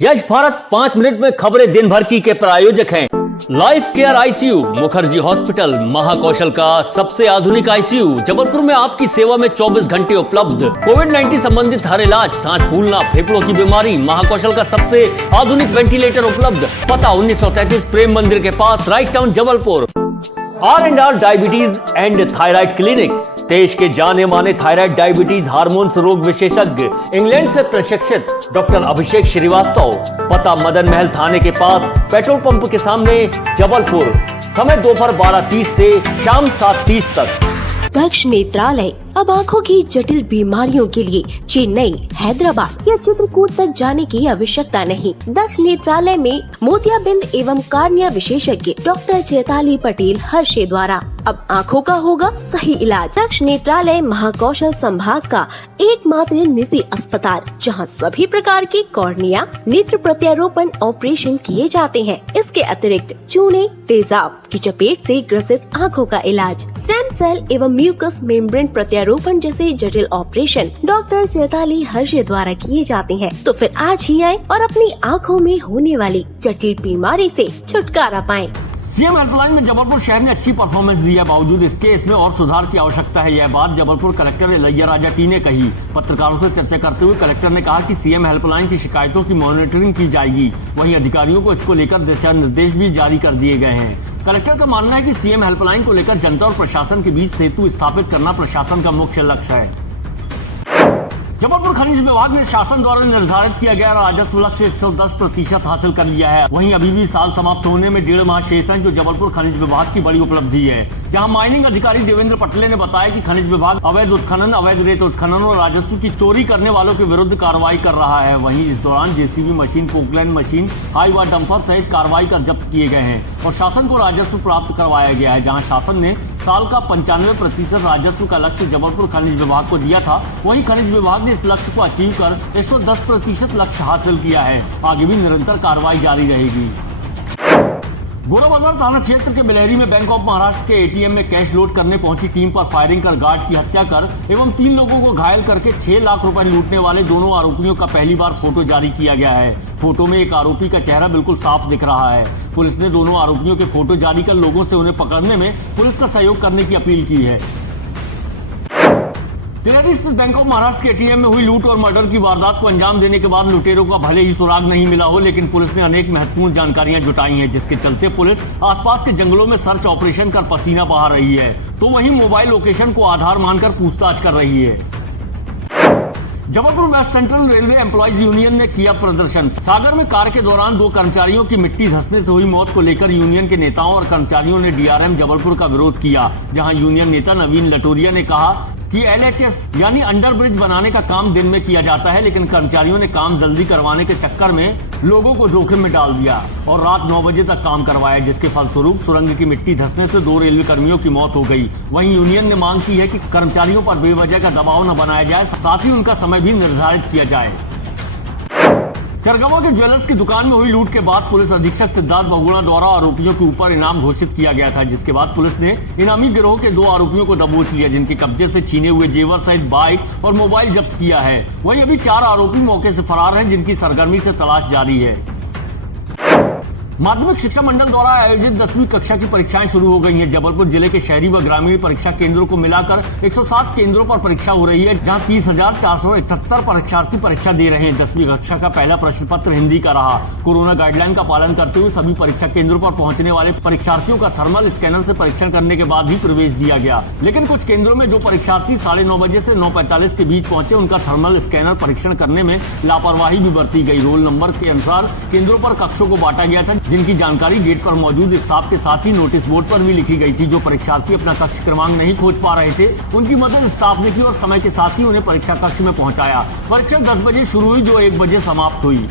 यश Bharat 5 minute में खबरें दिन भर की के प्रायोजक हैं। Life care ICU Mukherjee hospital Mahakaushal का सबसे आधुनिक आईसीयू जबलपुर में आपकी सेवा में 24 घंटे उपलब्ध। कोविड-19 संबंधित हर इलाज, सांस फूलना, फेफड़ों की बीमारी, महाकौशल का सबसे आधुनिक वेंटिलेटर उपलब्ध। पता 1933 प्रेम मंदिर के पास, right town Jabalpur. R&R diabetes and thyroid clinic, देश के जाने माने थायराइड डायबिटीज हार्मोन्स रोग विशेषज्ञ, इंग्लैंड से प्रशिक्षित डॉक्टर अभिषेक श्रीवास्तव। पता मदन महल थाने के पास, पेट्रोल पंप के सामने, जबलपुर। समय दोपहर 12:30 से शाम 7:30 तक। दक्ष नेत्रालय अब आँखों की जटिल बीमारियों के लिए चेन्नई, हैदराबाद या चित्रकूट तक जाने की आवश्यकता नहीं। दक्ष नेत्रालय में मोतियाबिंद एवं कार्निया विशेषज्ञ डॉक्टर चैताली पटेल हर्षे द्वारा अब आँखों का होगा सही इलाज। दक्ष नेत्रालय महाकौशल संभाग का एकमात्र निजी अस्पताल जहां सभी प्रकार के कॉर्निया, नेत्र प्रत्यारोपण ऑपरेशन किए जाते हैं। इसके अतिरिक्त चूने, तेजाब की चपेट से ग्रसित आँखों का इलाज, स्टेम सेल एवं म्यूकस मेम्ब्रेन प्रत्यारोपण जैसे जटिल ऑपरेशन डॉक्टर चैताली हर्षे द्वारा किए जाते हैं। तो फिर आज ही आए और अपनी आँखों में होने वाली जटिल बीमारी से छुटकारा पाएं। सीएम हेल्पलाइन में जबलपुर शहर ने अच्छी परफॉर्मेंस दी है, बावजूद इसके इसमें और सुधार की आवश्यकता है। यह बात जबलपुर कलेक्टर इलैया राजा टी ने कही। पत्रकारों से चर्चा करते हुए कलेक्टर ने कहा कि सीएम हेल्पलाइन की शिकायतों की मॉनिटरिंग की जाएगी। वहीं अधिकारियों को इसको लेकर दिशा निर्देश भी जारी कर दिए गए हैं। कलेक्टर का मानना है कि सीएम हेल्पलाइन को लेकर जनता और प्रशासन के बीच सेतु स्थापित करना प्रशासन का मुख्य लक्ष्य है। जबलपुर खनिज विभाग ने शासन द्वारा निर्धारित किया गया राजस्व लक्ष्य 110% हासिल कर लिया है। वहीं अभी भी साल समाप्त होने में 1.5 माह शेष है, जो जबलपुर खनिज विभाग की बड़ी उपलब्धि है। जहां माइनिंग अधिकारी देवेंद्र पटले ने बताया कि खनिज विभाग अवैध उत्खनन, अवैध रेत उत्खनन और राजस्व की चोरी करने वालों के विरुद्ध कार्रवाई कर रहा है। वहीं इस दौरान JCB machine, Poclain machine, Hyva dumper सहित कार्रवाई कर जब्त किए गए हैं और शासन को राजस्व प्राप्त करवाया गया है। जहाँ शासन ने साल का 95% राजस्व का लक्ष्य जबलपुर खनिज विभाग को दिया था, वहीं खनिज विभाग ने इस लक्ष्य को अचीव कर 110% लक्ष्य हासिल किया है। आगे भी निरंतर कार्रवाई जारी रहेगी। गोराबाजार थाना क्षेत्र के बिलहरी में बैंक ऑफ महाराष्ट्र के एटीएम में कैश लोड करने पहुंची टीम पर फायरिंग कर गार्ड की हत्या कर एवं 3 लोगों को घायल करके 6 लाख रुपए लूटने वाले दोनों आरोपियों का पहली बार फोटो जारी किया गया है। फोटो में एक आरोपी का चेहरा बिल्कुल साफ दिख रहा है। पुलिस ने दोनों आरोपियों के फोटो जारी कर लोगों से उन्हें पकड़ने में पुलिस का सहयोग करने की अपील की है। तिलहरी स्थित बैंक ऑफ महाराष्ट्र के एटीएम में हुई लूट और मर्डर की वारदात को अंजाम देने के बाद लुटेरों का भले ही सुराग नहीं मिला हो, लेकिन पुलिस ने अनेक महत्वपूर्ण जानकारियां जुटाई हैं, जिसके चलते पुलिस आसपास के जंगलों में सर्च ऑपरेशन कर पसीना बहा रही है। तो वहीं मोबाइल लोकेशन को आधार मानकर पूछताछ कर रही है। Jabalpur west central railway employees union ने किया प्रदर्शन। सागर में कार के दौरान 2 कर्मचारियों की मिट्टी धंसने से हुई मौत को लेकर यूनियन के नेताओं और कर्मचारियों ने डीआरएम जबलपुर का विरोध किया। जहां यूनियन नेता नवीन लटोरिया ने कहा कि एलएचएस यानी अंडर ब्रिज बनाने का काम दिन में किया जाता है, लेकिन कर्मचारियों ने काम जल्दी करवाने के चक्कर में लोगों को जोखिम में डाल दिया और रात 9 बजे तक काम करवाया, जिसके फलस्वरूप सुरंग की मिट्टी धंसने से 2 रेलवे कर्मियों की मौत हो गई। वहीं यूनियन ने मांग की है कि कर्मचारियों पर बेवजह का दबाव न बनाया जाए, साथ ही उनका समय भी निर्धारित किया जाए। चरगवा के ज्वेलर्स की दुकान में हुई लूट के बाद पुलिस अधीक्षक सिद्धार्थ बहुगुणा द्वारा आरोपियों के ऊपर इनाम घोषित किया गया था, जिसके बाद पुलिस ने इनामी गिरोह के 2 आरोपियों को दबोच लिया, जिनके कब्जे से छीने हुए जेवर सहित बाइक और मोबाइल जब्त किया है। वहीं अभी 4 आरोपी मौके से फरार हैं, जिनकी सरगर्मी से तलाश जारी है। माध्यमिक शिक्षा मंडल द्वारा आयोजित 10वीं कक्षा की परीक्षाएं शुरू हो गई हैं। जबलपुर जिले के शहरी व ग्रामीण परीक्षा केंद्रों को मिलाकर 107 केंद्रों पर परीक्षा हो रही है, जहां 30,471 परीक्षार्थी परीक्षा दे रहे हैं। 10वीं कक्षा का पहला प्रश्न पत्र हिंदी का रहा। कोरोना गाइडलाइन का पालन करते हुए सभी परीक्षा केंद्रों पर पहुंचने वाले परीक्षार्थियों का थर्मल स्कैनर से परीक्षण करने के बाद ही प्रवेश दिया गया। लेकिन कुछ केंद्रों में जो परीक्षार्थी 9:30 बजे से 9:45 के बीच पहुंचे, उनका थर्मल स्कैनर परीक्षण करने में लापरवाही भी बरती गई। रोल नंबर के अनुसार केंद्रों पर कक्षों को बांटा गया था, जिनकी जानकारी गेट पर मौजूद स्टाफ के साथ ही नोटिस बोर्ड पर भी लिखी गई थी। जो परीक्षार्थी अपना कक्ष क्रमांक नहीं खोज पा रहे थे, उनकी मदद स्टाफ ने की और समय के साथ ही उन्हें परीक्षा कक्ष में पहुंचाया। परीक्षा 10 बजे शुरू हुई, जो 1 बजे समाप्त हुई।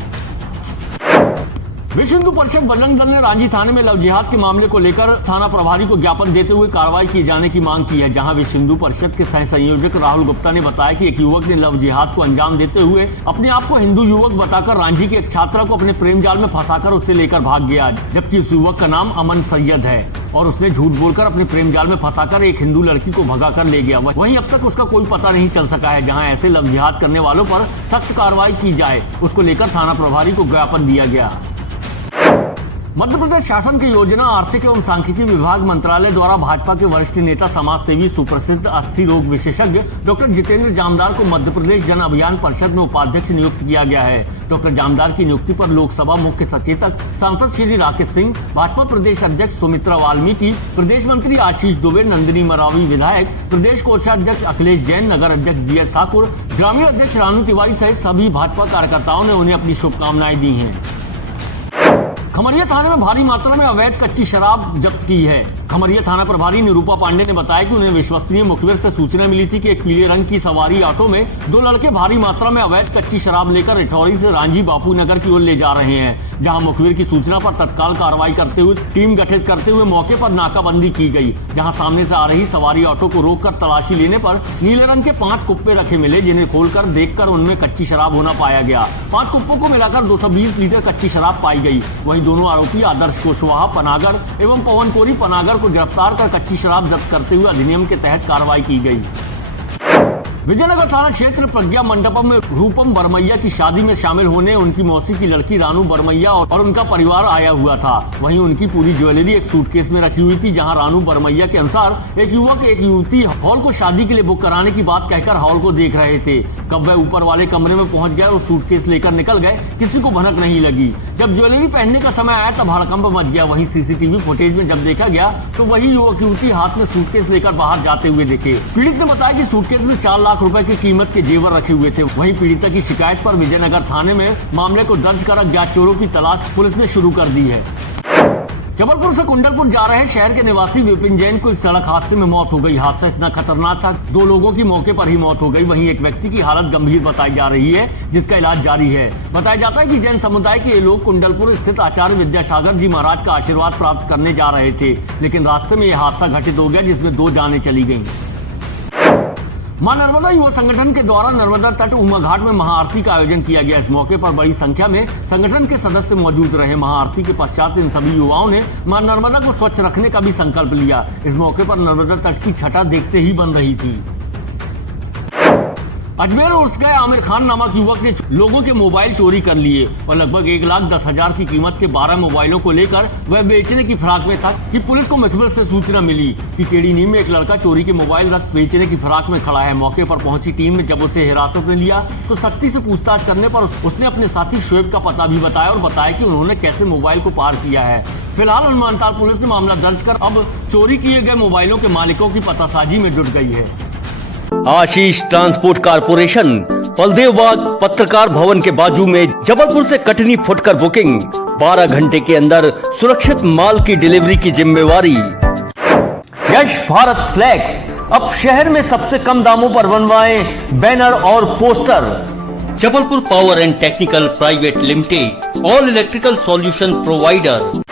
विश्व हिंदू परिषद बजरंग दल ने रांची थाने में लव जिहाद के मामले को लेकर थाना प्रभारी को ज्ञापन देते हुए कार्रवाई किए जाने की मांग की है। जहां विश्व हिंदू परिषद के सह संयोजक राहुल गुप्ता ने बताया कि एक युवक ने लव जिहाद को अंजाम देते हुए अपने आप को हिंदू युवक बताकर रांची के एक छात्रा को अपने प्रेम जाल में फंसाकर उससे लेकर भाग गया, जबकि उस युवक का नाम अमन सैयद है और उसने झूठ बोलकर अपने प्रेम जाल में फंसाकर एक हिंदू लड़की को भगाकर ले गया। वहीं अब तक उसका कोई पता नहीं चल सका है। जहां ऐसे लव जिहाद करने वालों पर सख्त कार्रवाई की जाए, उसको लेकर थाना प्रभारी को ज्ञापन दिया गया। मध्य प्रदेश शासन के योजना आर्थिक एवं सांख्यिकी विभाग मंत्रालय द्वारा भाजपा के वरिष्ठ नेता समाज सेवी सुप्रसिद्ध अस्थि रोग विशेषज्ञ डॉक्टर जितेंद्र जामदार को मध्य प्रदेश जन अभियान परिषद में उपाध्यक्ष नियुक्त किया गया है। डॉक्टर जामदार की नियुक्ति पर लोकसभा मुख्य सचेतक सांसद श्री राकेश सिंह, भाजपा प्रदेश अध्यक्ष सुमित्रा वाल्मीकि, प्रदेश मंत्री आशीष दुबे, नंदिनी मरावी विधायक, प्रदेश कोषाध्यक्ष अखिलेश जैन, नगर अध्यक्ष जीएस ठाकुर, ग्रामीण अध्यक्ष रानू तिवारी सहित सभी भाजपा कार्यकर्ताओं ने उन्हें अपनी शुभकामनाएं दी हैं। खमरिया थाने में भारी मात्रा में अवैध कच्ची शराब जब्त की है। खमरिया थाना प्रभारी निरूपा पांडे ने बताया कि उन्हें विश्वसनीय मुखबिर से सूचना मिली थी कि एक पीले रंग की सवारी ऑटो में दो लड़के भारी मात्रा में अवैध कच्ची शराब लेकर रिठौरी से रांझी बापू नगर की ओर ले जा रहे हैं। जहां मुखबिर की सूचना पर तत्काल कार्रवाई करते हुए टीम गठित करते हुए मौके पर नाकाबंदी की गई। जहां सामने से आ रही सवारी ऑटो को रोककर तलाशी लेने पर नीले रंग के 5 कुप्पे रखे मिले, जिन्हें खोलकर देखकर उनमें कच्ची शराब होना पाया गया। 5 कुप्पों को मिलाकर 220 लीटर कच्ची शराब पाई गई। वहीं दोनों आरोपी आदर्श कुशवाहा पनागर एवं पवन कोरी पनागर को गिरफ्तार कर कच्ची शराब जब्त करते हुए अधिनियम के तहत कार्रवाई की गई। विजयनगर थाना क्षेत्र प्रज्ञा मंडपम में रूपम बरमैया की शादी में शामिल होने उनकी मौसी की लड़की रानू बरमैया और उनका परिवार आया हुआ था। वहीं उनकी पूरी ज्वेलरी एक सूटकेस में रखी हुई थी। जहां रानू बरमैया के अनुसार एक युवक एक युवती हॉल को शादी के लिए बुक कराने की बात कहकर हॉल को देख रहे थे। कब वह ऊपर वाले कमरे में पहुंच गए और सूटकेस लेकर निकल गए, किसी को भनक नहीं लगी। जब ज्वेलरी पहनने का समय आया तब हड़कंप मच गया। वहीं सीसीटीवी फुटेज में जब देखा गया तो वही युवक युवती हाथ में सूटकेस लेकर बाहर जाते हुए दिखे। पीड़ित ने बताया कि सूटकेस में 4 लाख रुपए की कीमत के जेवर रखे हुए थे। वहीं पीड़िता की शिकायत पर विजयनगर थाने में मामले को दर्ज कर अज्ञात चोरों की तलाश पुलिस ने शुरू कर दी है। जबलपुर से कुंडलपुर जा रहे शहर के निवासी विपिन जैन को इस सड़क हादसे में मौत हो गई। हादसा इतना खतरनाक था, 2 लोगों की मौके पर ही मौत हो गई। वहीं एक व्यक्ति की हालत गंभीर बताई जा रही है, जिसका इलाज जारी है। बताया जाता है कि जैन समुदाय के ये लोग कुंडलपुर स्थित आचार्य विद्यासागर जी महाराज का आशीर्वाद प्राप्त करने जा रहे थे, लेकिन रास्ते में यह हादसा घटित हो गया, जिसमें 2 जानें चली गयी। मां नर्मदा युवा संगठन के द्वारा नर्मदा तट उमा घाट में महाआरती का आयोजन किया गया। इस मौके पर बड़ी संख्या में संगठन के सदस्य मौजूद रहे। महाआरती के पश्चात इन सभी युवाओं ने मां नर्मदा को स्वच्छ रखने का भी संकल्प लिया। इस मौके पर नर्मदा तट की छटा देखते ही बन रही थी। अजमेर उर्स गए आमिर खान नामक युवक ने लोगों के मोबाइल चोरी कर लिए और लगभग 1,10,000 की कीमत के 12 मोबाइलों को लेकर वह बेचने की फिराक में था कि पुलिस को मुखबिर से सूचना मिली कि टेढ़ी नीम में एक लड़का चोरी के मोबाइल रख बेचने की फिराक में खड़ा है। मौके पर पहुंची टीम ने जब उसे हिरासत में लिया तो सख्ती से पूछताछ करने पर उसने अपने साथी शोएब का पता भी बताया और बताया कि उन्होंने कैसे मोबाइल को पार किया है। फिलहाल हनुमानताल पुलिस ने मामला दर्ज कर अब चोरी किए गए मोबाइलों के मालिकों की पतासाजी में जुट गई है। आशीष ट्रांसपोर्ट कारपोरेशन, बलदेव बाग पत्रकार भवन के बाजू में जबलपुर से कटनी फुटकर बुकिंग, 12 घंटे के अंदर सुरक्षित माल की डिलीवरी की जिम्मेवारी। यश भारत फ्लैक्स, अब शहर में सबसे कम दामों पर बनवाएं बैनर और poster. Jabalpur power and technical private limited, all electrical solution provider.